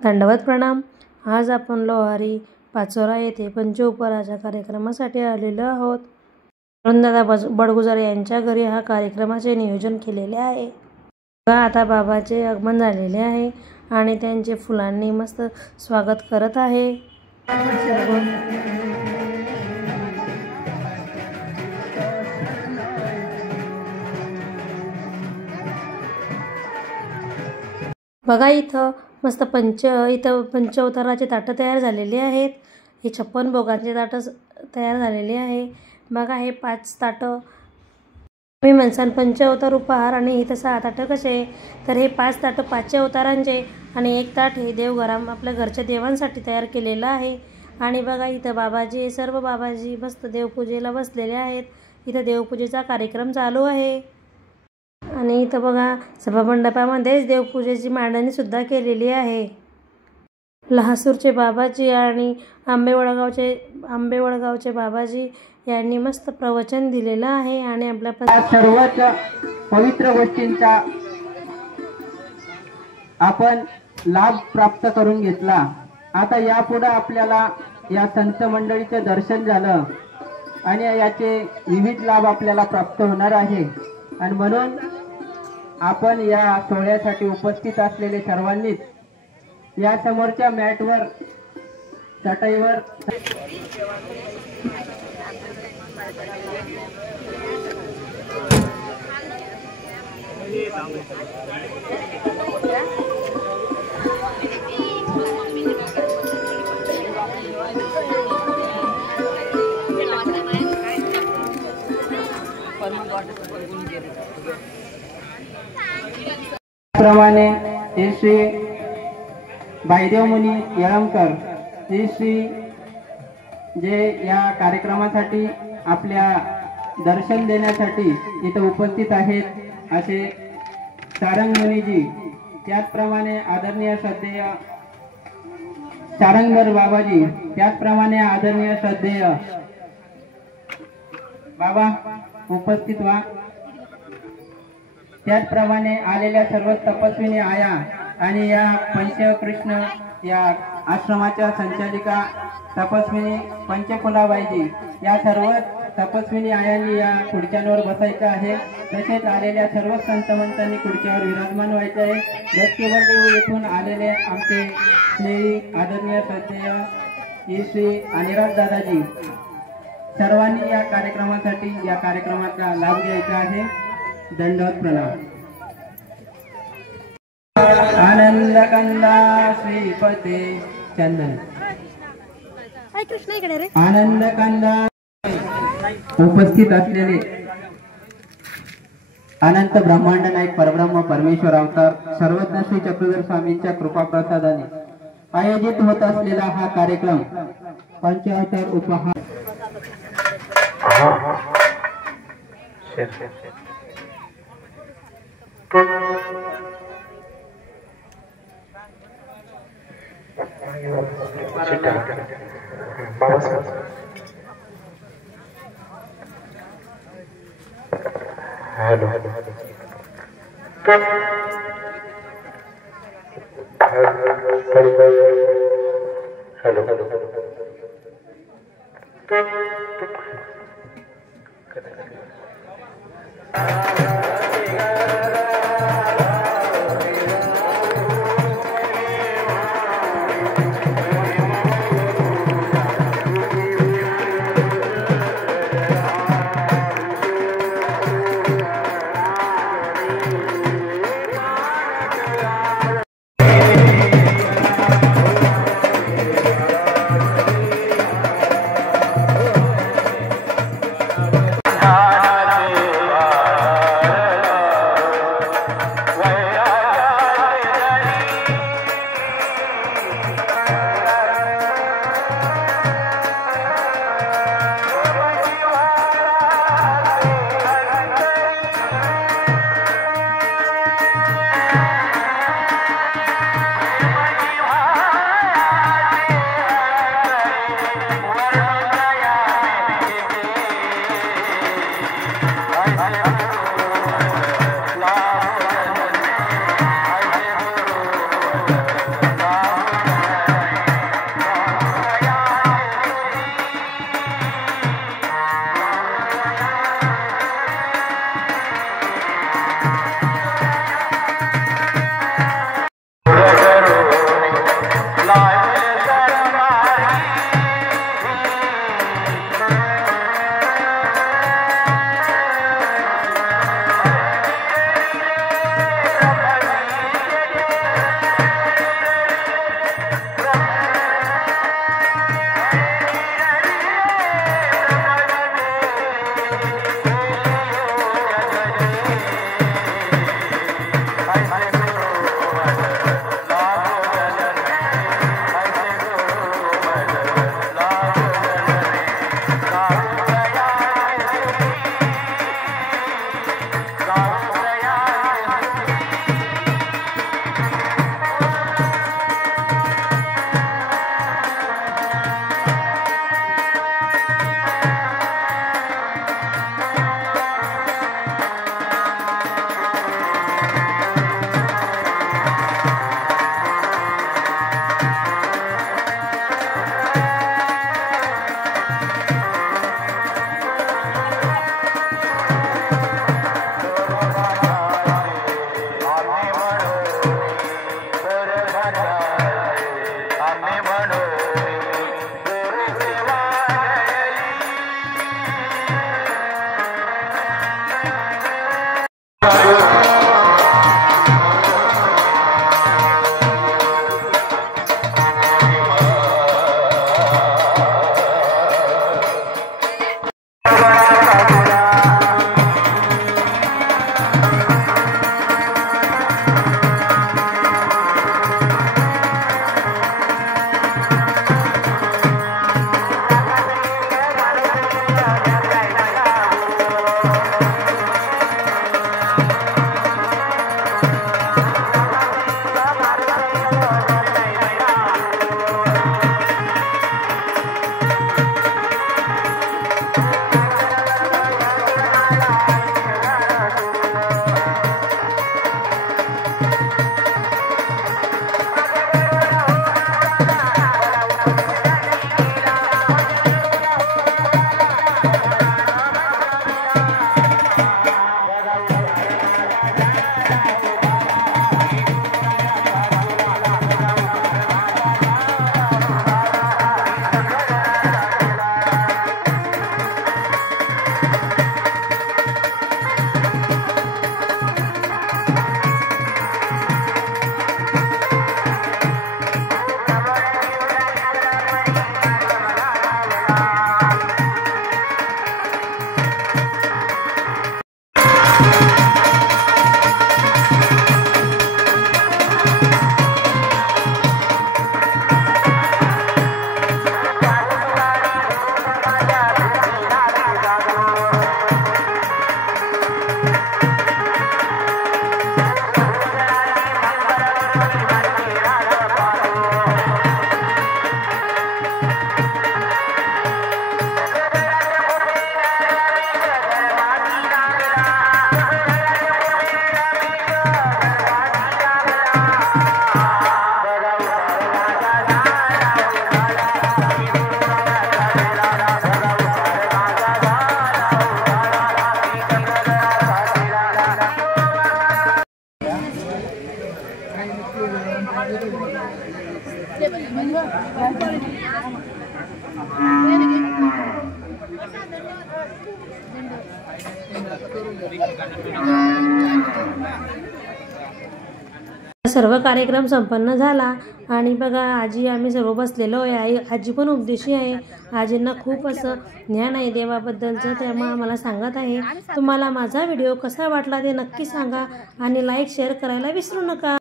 दंडवत प्रणाम। आज आपण लोहारी पाचोरा येथे पंचउपचाराच्या कार्यक्रमासाठी आलेलो आहोत। अरुणदादा बडगुजर यांच्या घरी हा कार्यक्रमाचे नियोजन केलेले आहे। आता बाबाचे आगमन झालेले आहे आणि त्यांचे फुलांनी मस्त स्वागत करत आहे। बघा इथं मस्त पंचअवताराचे ताट तयार झालेले आहेत। हे 56 भोगांचे ताट तयार झालेले आहे। बघा हे 5 ताट मी म्हणसान पंचअवतार उपहार आणि इथं 6 ताट कसे, तर हे 5 ताट 5 अवतारांचे आणि 1 ताट हे देवघरात आपल्या घरच्या देवांसाठी तयार केलेलं आहे। आणि बघा इथं बाबाजी, सर्व बाबाजी मस्त देवपूजेला बसलेले आहेत। इथं देवपूजेचा कार्यक्रम चालू आहे आणि इथं बघा सभामंडपामध्येच देवपूजेची मांडणी सुद्धा केलेली आहे। लहासूरचे बाबाजी आणि आंबेवळगावचे बाबाजी यांनी मस्त प्रवचन दिलेलं आहे आणि आपल्या सर्वच पवित्र गोष्टींचा आपण लाभ प्राप्त करून घेतला। आता यापुढे आपल्याला या संत मंडळीचे दर्शन झालं आणि याचे विविध लाभ आपल्याला प्राप्त होणार आहे। आणि म्हणून आपण या सोहळ्यासाठी उपस्थित असलेले सर्वांनीच या समोरच्या मॅटवर चटईवर प्रमाणे श्री भाईदेव मुनी येळमकर श्री जे या कार्यक्रमासाठी आपल्या दर्शन देण्यासाठी इथे उपस्थित आहेत असे सारंग मुनीजी, त्याचप्रमाणे आदरणीय श्रद्धेय सारंगधर बाबाजी, त्याचप्रमाणे आदरणीय श्रद्धेय बाबा उपस्थित व्हा। त्याचप्रमाणे आलेल्या सर्व तपस्विनी आया आणि या पंचकृष्ण या आश्रमाच्या संचालिका तपस्विनी पंचफुलाबाईजी, या सर्व तपस्विनी आयांनी या खुर्च्यांवर बसायचं आहे। तसेच आलेल्या सर्व संतमंतांनी खुर्च्यावर विराजमान व्हायचे आहे। दत्तवर्देव येथून आलेले आमचे स्नेही आदरणीय श्रद्धेय श्री अनिराज दादाजी, सर्वांनी या कार्यक्रमासाठी या कार्यक्रमाचा लाभ घ्यायचा आहे। दंडवत प्रणाम। आनंद कंदा श्रीपते चंदन आनंद कंदा उपस्थित असलेले अनंत ब्रह्मांड नायक परब्रह्म परमेश्वर अवतार सर्वज्ञ श्री चक्रधर स्वामींच्या कृपा प्रसादाने आयोजित होत असलेला हा कार्यक्रम पंचअवतार उपहार हेलो सर्व कार्यक्रम संपन्न झाला आणि बघा आजी आम्ही सर्व बसलेलो आहे. आजी पण उपदेशी आहे. आजींना खूप असं ज्ञान आहे देवाबद्दलचं, त्यामुळे आम्हाला सांगत आहे. तुम्हाला माझा व्हिडिओ कसा वाटला ते नक्की सांगा आणि लाईक शेअर करायला विसरू नका.